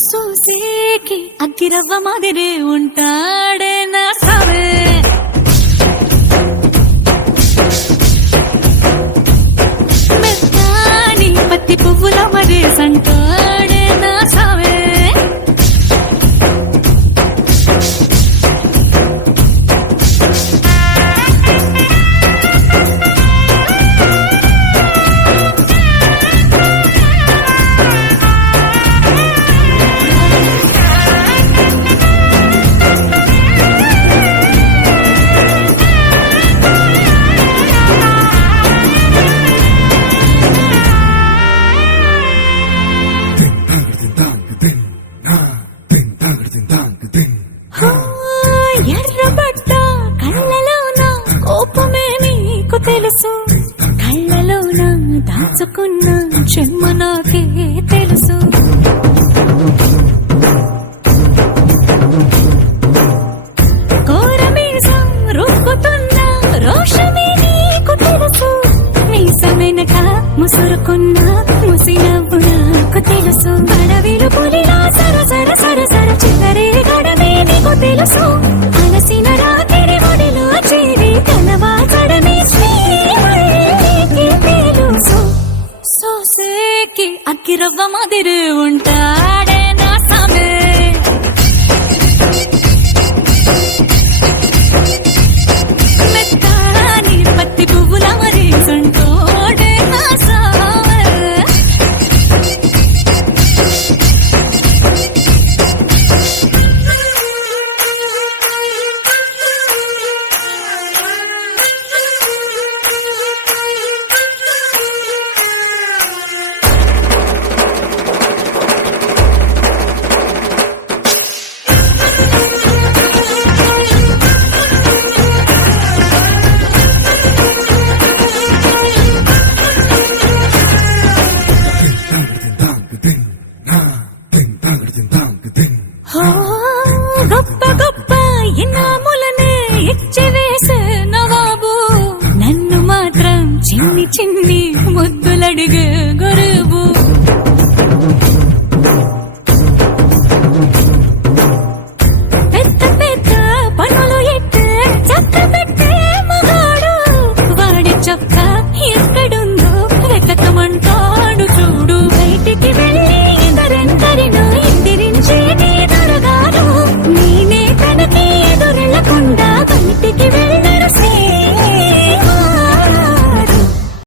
చూసేకి అగ్గిరవ్వ మాదిరే ఉంటాడే నా సావే మెత్తాని పత్తి పువ్వుల మరే సంటాడే నా సావే ఎర్రబడ్డ కళ్ళలోన కోపమే నీకు తెలుసు కళ్ళలోన దాచుకున్న చెమ్మ నాకే తెలుసు కోరమీసం రుక్కుతున్న రోషమే నీకు తెలుసు మీసమెనక ముసురుకున్న ముసినవ్వు నాకు తెలుసు అడవిలు పులిలా సర సర సర సర చివరే గడమే నీకు తెలుసు అలసిన